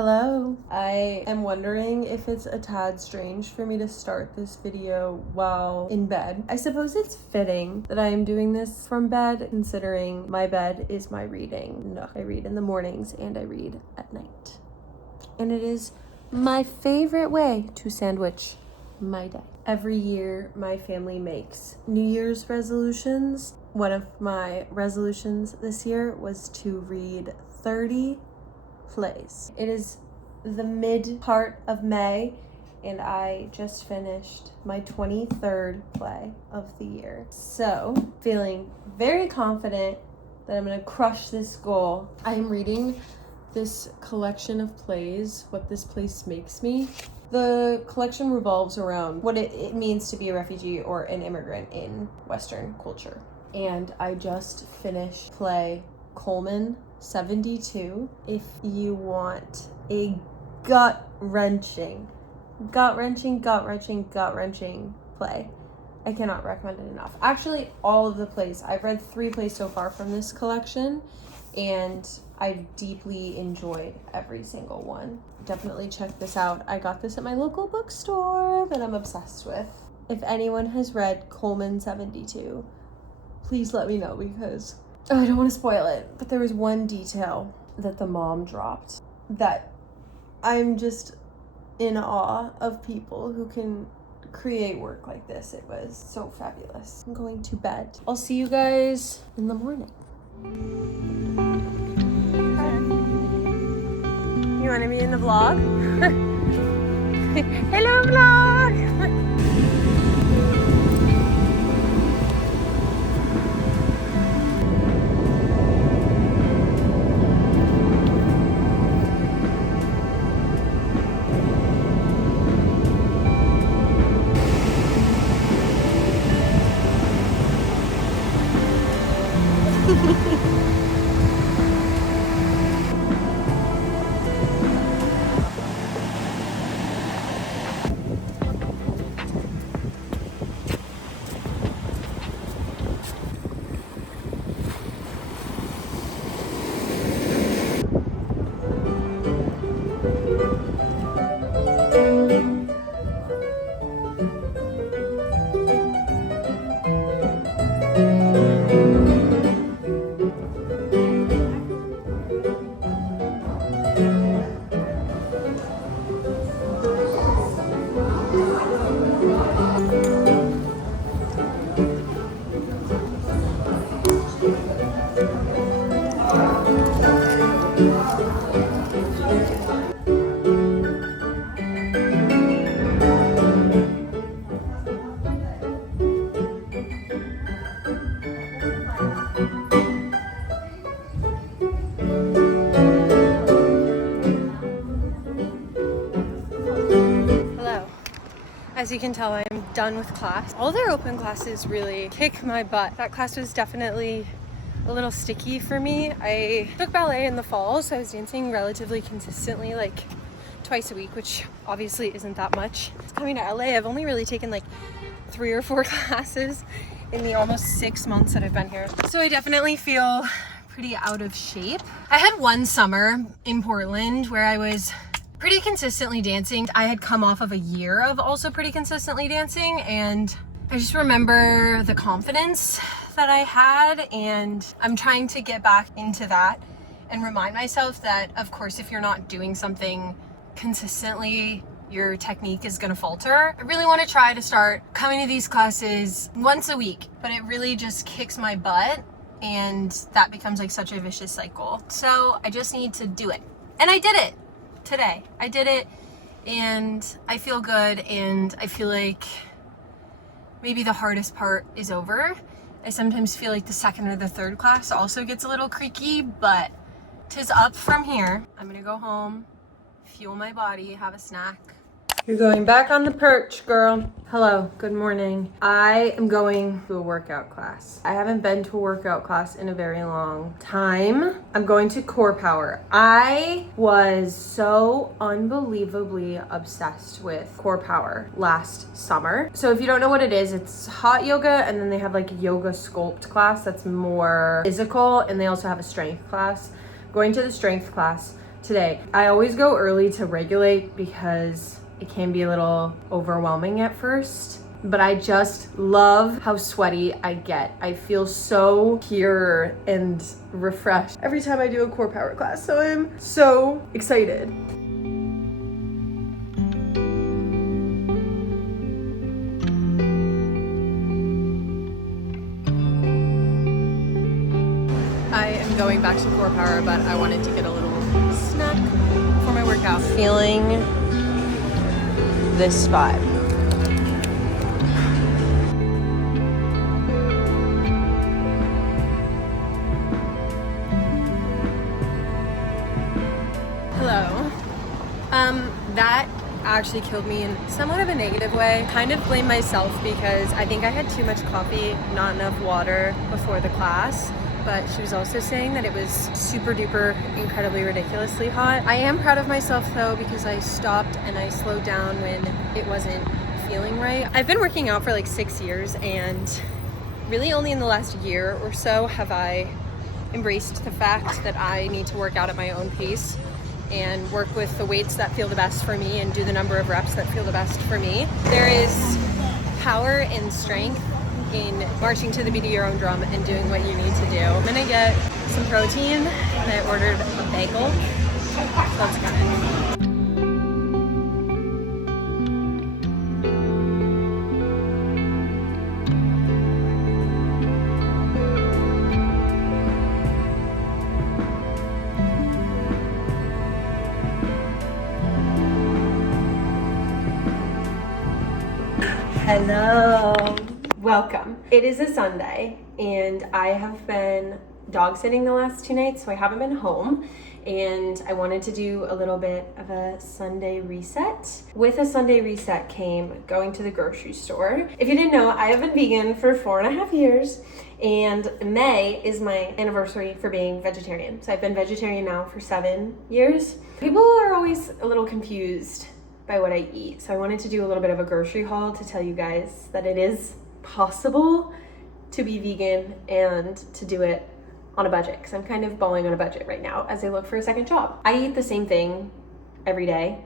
Hello. I am wondering if it's a tad strange for me to start this video while in bed. I suppose it's fitting that I am doing this from bed, considering my bed is my reading nook. I read in the mornings and I read at night. And it is my favorite way to sandwich my day. Every year, my family makes New Year's resolutions. One of my resolutions this year was to read 30 plays. It is the mid part of May and I just finished my 23rd play of the year. So, feeling very confident that I'm gonna crush this goal. I am reading this collection of plays, What This Place Makes Me. The collection revolves around what it means to be a refugee or an immigrant in Western culture. And I just finished play Coleman 72. If you want a gut-wrenching play, I cannot recommend it enough. Actually, all of the plays. I've read 3 plays so far from this collection, and I've deeply enjoyed every single one. Definitely check this out. I got this at my local bookstore that I'm obsessed with. If anyone has read Coleman 72, please let me know because I don't want to spoil it. But there was one detail that the mom dropped that I'm just in awe of people who can create work like this. It was so fabulous. I'm going to bed. I'll see you guys in the morning. You want to be in the vlog? Hello, vlog! As you can tell, I'm done with class. All their open classes really kick my butt. That class was definitely a little sticky for me. I took ballet in the fall, so I was dancing relatively consistently, like twice a week, which obviously isn't that much. Coming to LA, I've only really taken like 3 or 4 classes in the almost 6 months that I've been here. So I definitely feel pretty out of shape. I had one summer in Portland where I was pretty consistently dancing. I had come off of a year of also pretty consistently dancing, and I just remember the confidence that I had, and I'm trying to get back into that and remind myself that, of course, if you're not doing something consistently, your technique is gonna falter. I really want to try to start coming to these classes once a week, but it really just kicks my butt, and that becomes like such a vicious cycle. So I just need to do it. And I did it today. I did it and I feel good, and I feel like maybe the hardest part is over. I sometimes feel like the second or the third class also gets a little creaky, but 'tis up from here. I'm gonna go home, fuel my body, have a snack. You're going back on the perch, girl. Hello, good morning. I am going to a workout class. I haven't been to a workout class in a very long time. I'm going to Corepower. I was so unbelievably obsessed with Corepower last summer. So if you don't know what it is, it's hot yoga, and then they have like a yoga sculpt class that's more physical, and they also have a strength class. Going to the strength class today. I always go early to regulate because it can be a little overwhelming at first, but I just love how sweaty I get. I feel so pure and refreshed every time I do a Corepower class, so I'm so excited. I am going back to Corepower, but I wanted to get a little snack for my workout. Feeling this vibe. Hello. That actually killed me in somewhat of a negative way. Kind of blame myself because I think I had too much coffee, not enough water before the class. But she was also saying that it was super duper incredibly ridiculously hot. I am proud of myself though, because I stopped and I slowed down when it wasn't feeling right. I've been working out for like 6 years, and really only in the last year or so have I embraced the fact that I need to work out at my own pace and work with the weights that feel the best for me and do the number of reps that feel the best for me. There is power and strength in marching to the beat of your own drum and doing what you need to do. I'm gonna get some protein, and I ordered a bagel. So let's go. Hello. Welcome. It is a Sunday, and I have been dog sitting the last 2 nights, so I haven't been home, and I wanted to do a little bit of a Sunday reset. With a Sunday reset came going to the grocery store. If you didn't know, I have been vegan for 4.5 years, and May is my anniversary for being vegetarian. So I've been vegetarian now for 7 years. People are always a little confused by what I eat, so I wanted to do a little bit of a grocery haul to tell you guys that it is possible to be vegan and to do it on a budget, because I'm kind of balling on a budget right now as I look for a second job. I eat the same thing every day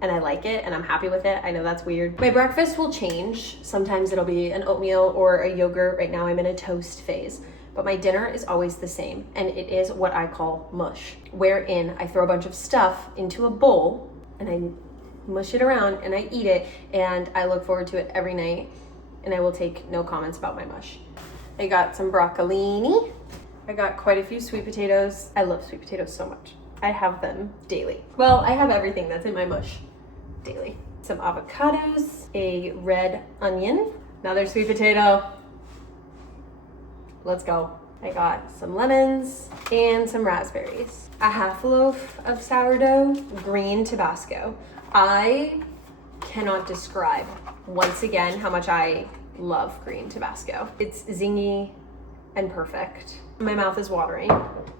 and I like it and I'm happy with it. I know that's weird. My breakfast will change. Sometimes it'll be an oatmeal or a yogurt. Right now I'm in a toast phase, but my dinner is always the same, and it is what I call mush, wherein I throw a bunch of stuff into a bowl and I mush it around and I eat it, and I look forward to it every night, and I will take no comments about my mush. I got some broccolini. I got quite a few sweet potatoes. I love sweet potatoes so much. I have them daily. Well, I have everything that's in my mush daily. Some avocados, a red onion, another sweet potato. Let's go. I got some lemons and some raspberries. A half loaf of sourdough, green Tabasco. I cannot describe once again how much I love green Tabasco. It's zingy and perfect. My mouth is watering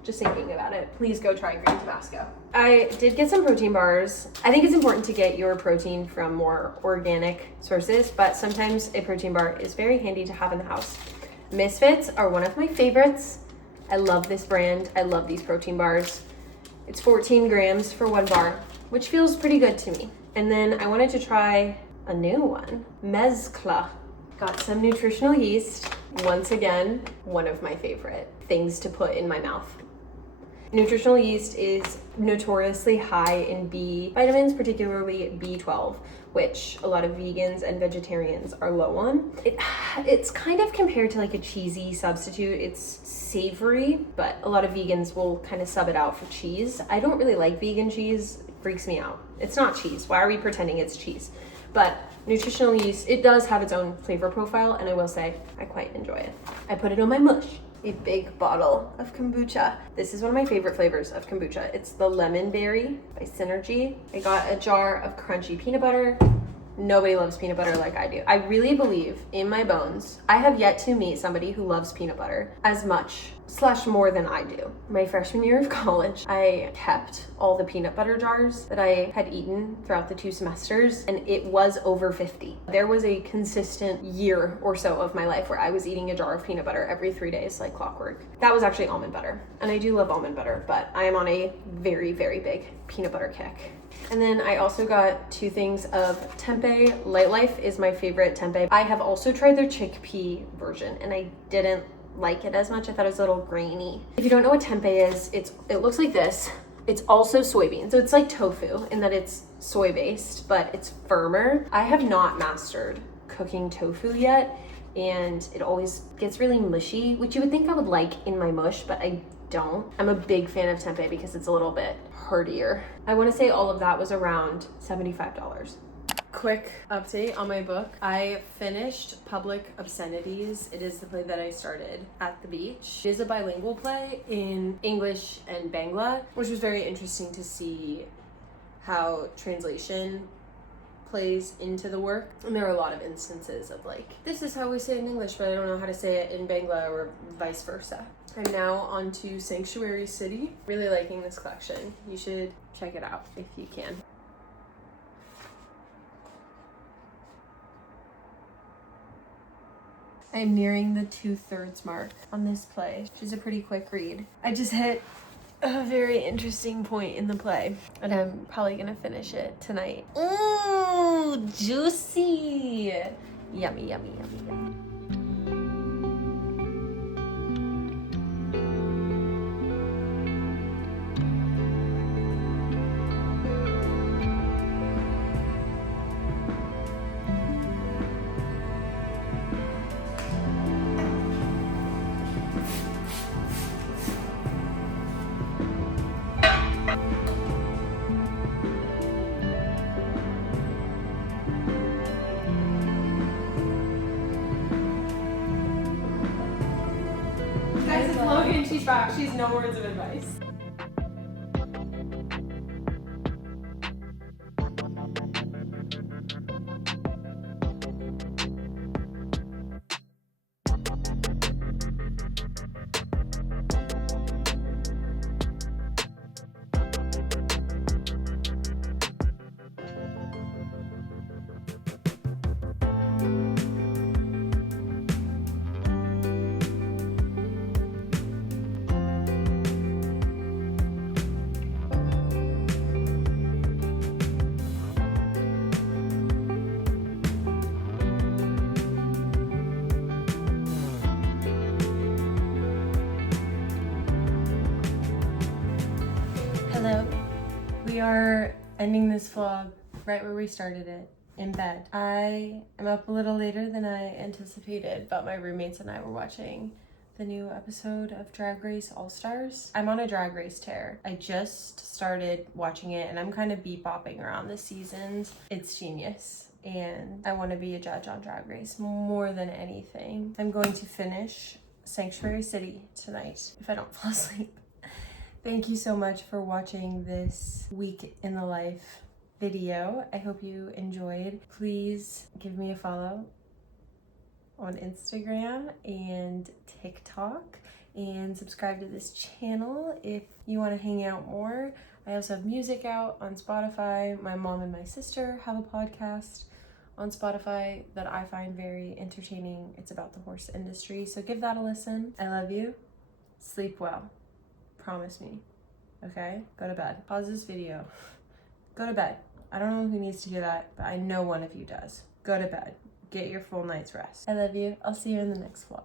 just thinking about it. Please go try green Tabasco. I did get some protein bars. I think it's important to get your protein from more organic sources, but sometimes a protein bar is very handy to have in the house. Misfits are one of my favorites. I love this brand. I love these protein bars. It's 14 grams for 1 bar, which feels pretty good to me. And then I wanted to try a new one, mezcla. Got some nutritional yeast. Once again, one of my favorite things to put in my mouth. Nutritional yeast is notoriously high in B vitamins, particularly B12, which a lot of vegans and vegetarians are low on. It's kind of compared to like a cheesy substitute. It's savory, but a lot of vegans will kind of sub it out for cheese. I don't really like vegan cheese. It freaks me out. It's not cheese. Why are we pretending it's cheese? But nutritional yeast, it does have its own flavor profile, and I will say I quite enjoy it. I put it on my mush. A big bottle of kombucha. This is one of my favorite flavors of kombucha. It's the lemon berry by Synergy. I got a jar of crunchy peanut butter. Nobody loves peanut butter like I do. I really believe in my bones, I have yet to meet somebody who loves peanut butter as much slash more than I do. My freshman year of college, I kept all the peanut butter jars that I had eaten throughout the 2 semesters, and it was over 50. There was a consistent year or so of my life where I was eating a jar of peanut butter every 3 days like clockwork. That was actually almond butter, and I do love almond butter, but I am on a very, very big peanut butter kick. And then I also got 2 things of tempeh. Light Life is my favorite tempeh. I have also tried their chickpea version, and I didn't like it as much. I thought it was a little grainy. If you don't know what tempeh is, it looks like this. It's also soybean. So it's like tofu in that it's soy based, but it's firmer. I have not mastered cooking tofu yet, and it always gets really mushy, which you would think I would like in my mush, but I don't. I'm a big fan of tempeh because it's a little bit heartier. I want to say all of that was around $75. Quick update on my book. I finished Public Obscenities. It is the play that I started at the beach. It is a bilingual play in English and Bangla, which was very interesting to see how translation plays into the work. And there are a lot of instances of like, this is how we say it in English, but I don't know how to say it in Bangla, or vice versa. I'm now on to Sanctuary City. Really liking this collection. You should check it out if you can. I'm nearing the 2/3 mark on this play, which is a pretty quick read. I just hit a very interesting point in the play, and I'm probably gonna finish it tonight. Ooh, juicy! Yummy, yummy, yummy, yummy. Guys, it's Logan. She's back. She's no words of advice. Hello. We are ending this vlog right where we started it, in bed. I am up a little later than I anticipated, but my roommates and I were watching the new episode of Drag Race All-Stars. I'm on a Drag Race tear. I just started watching it and I'm kind of bopping around the seasons. It's genius. And I want to be a judge on Drag Race more than anything. I'm going to finish Sanctuary City tonight if I don't fall asleep. Thank you so much for watching this week in the life video. I hope you enjoyed. Please give me a follow on Instagram and TikTok, and subscribe to this channel if you want to hang out more. I also have music out on Spotify. My mom and my sister have a podcast on Spotify that I find very entertaining. It's about the horse industry, so give that a listen. I love you. Sleep well. Promise me. Okay? Go to bed. Pause this video. Go to bed. I don't know who needs to hear that, but I know one of you does. Go to bed. Get your full night's rest. I love you. I'll see you in the next vlog.